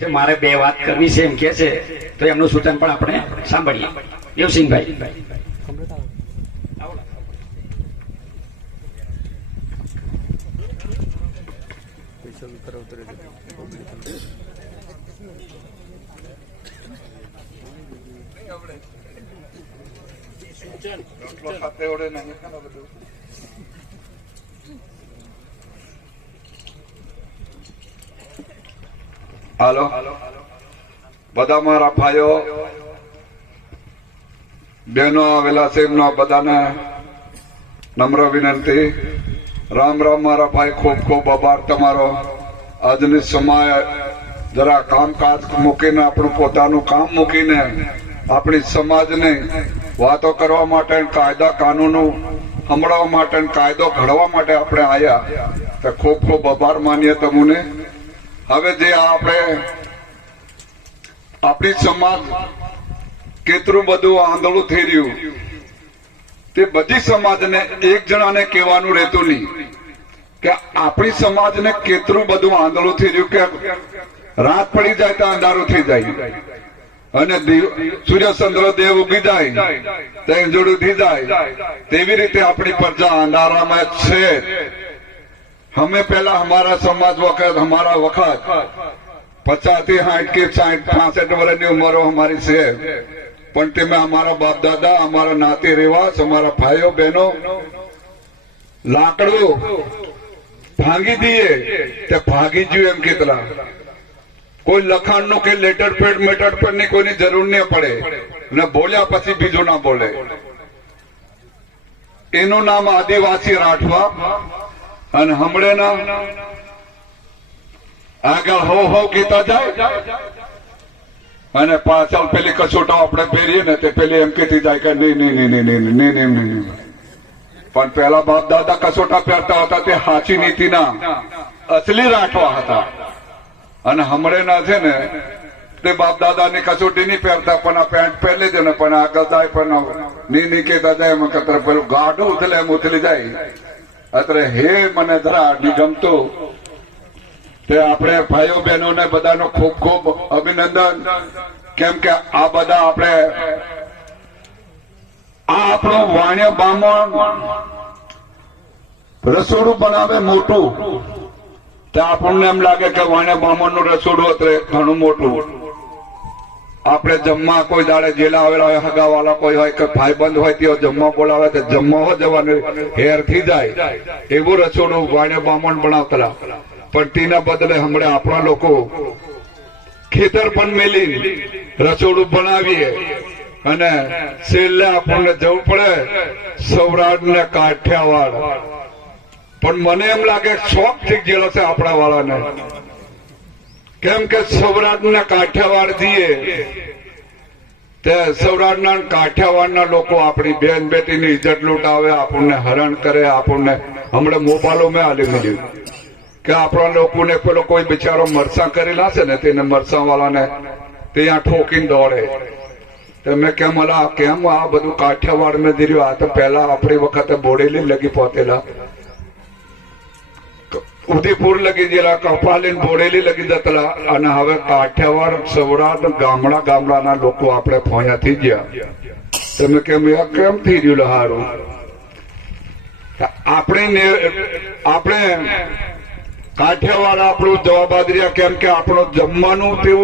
છે મારે બે વાત કરવી છે એમ કે છે, તો એમનું સૂચન પણ આપણે સાંભળીએ. દેવસિંહભાઈ હાલો. બધા મારા ભાઈઓ, બહેનો આવેલા છે એમનો બધાને નમ્ર વિનંતી. રામ રામ મારા ભાઈ, ખૂબ ખૂબ આભાર તમારો. આજની સમય જરા કામકાજ મૂકીને, આપણું પોતાનું કામ મૂકીને, આપણી સમાજને વાતો કરવા માટે કાયદા કાનૂનો સંભળાવવા માટે કાયદો ઘડવા માટે આપણે આવ્યા તો ખૂબ ખૂબ આભાર માનીએ તમને. હવે જે આપણે આપણી સમાજ કેટલું બધું આંધળું થઈ રહ્યું, તે બધી સમાજને એક જણાને કહેવાનું રહેતું નહીં કે આપણી સમાજને કેટલું બધું આંધળું થઈ રહ્યું કે રાત પડી જાય તો અંધારું થઈ જાય અને સૂર્ય સૂર્યચંદ્ર દેવ ઉગી જાય તો જોડું થઈ જાય. તેવી રીતે આપણી પ્રજા અંધારામાં છે. અમે પેલા हमारा समाज वक्त हमारा वक्त पचास થી साठ की साठ पासठ વર્ષની ઉંમરો અમારી છે પણ તેમાં અમારા બાપ દાદા અમારા નાતી રિવાજ અમારા ભાઈઓ બહેનો લાકડું ભાંગી દઈએ તે ભાગી ગયું એમ કેટલા કોઈ લખાણનું કે લેટર પેડ મેટર પેડ ની કોઈની જરૂર નહીં પડે ને બોલ્યા પછી બીજું ના બોલે એનું નામ આદિવાસી રાઠવા અને હમણાં આગળ હો હો કહેતા જાય. અને પાછળ પેલી કચોટો આપણે પહેરીએ ને તે પેલી એમ કેતી જાય કે નહીં નહીં નહીં નહીં નહીં નહીં નહીં પણ પેલા બાપ દાદા કચોટા પહેરતા હતા તે સાચી નીતિના અસલી રાઠવા હતા. અને હમણાં છે ને તે બાપ દાદાની કસોટી નહીં પહેરતા, પણ આ પેન્ટ પહેરી છે ને પણ આગળ જાય, પણ નહીં નહીં કહેતા જાય, એમ કરતા પેલું ગાડો ઉથલે એમ ઉથલી જાય. અત્રે હે મને નહીં ગમતું તે આપણે ભાઈઓ બહેનોને બધાનો ખૂબ ખૂબ અભિનંદન. કેમ કે આ બધા આપણે આ આપણું વાણ્ય બામણ રસોડું બનાવે મોટું. તે આપણને એમ લાગે કે વાણ્ય બામણનું રસોડું અત્રે ઘણું મોટું. આપણે જમવા કોઈ દાડે જેલા આવેલા હોય, હગાવાલા કોઈ હોય કે ભાઈબંધ હોય તેઓ જમવા બોલાવે તો જમવા જવાનું, હેરથી જાય. એવું રસોડું વાણે બામણ બનાવતા. પણ તેના બદલે હમણાં આપણા લોકો ખેતર પણ મેલી રસોડું બનાવીએ. અને છેલ્લે આપણને જવું પડે સૌરાષ્ટ્ર ને કાઠિયાવાડ. પણ મને એમ લાગે શોખથી ગયેલો છે આપણા વાળાને. કેમ કે સૌરાષ્ટ્રના કાઠિયાવાડ જઈએ તે સૌરાષ્ટ્રના કાઠિયાવાડના લોકો આપણી બેન બેટીની ઇજ્જત લૂંટાવે, આપણને હરણ કરે, આપણને હમણાં મોબાઈલો મેં હાલી મળ્યું કે આપણા લોકોને પેલો કોઈ બિચારો મરસા કરેલા છે ને, તેને મરસા વાળાને ત્યાં ઠોકીને દોડે. તો મેં કેમ, અલા, કેમ આ બધું કાઠિયાવાડ મેં ધીર્યું આ તો પહેલા આપણી વખતે બોડેલી લગી પહોંચેલા. ઉદયપુર લગી જેલા કપાલીન બોડેલી લગી જતલા અને હવે કાઠિયાવાડ સૌરાષ્ટ્ર ગામડા ગામડાના લોકો આપણે ફોયા થઈ ગયા. તમે કેમ કેમ થઈ ગયું હારું? આપણે આપણે કાઠિયાવાડ આપણું જવાબ આદર્યા કેમ કે આપણું જમવાનું તેવું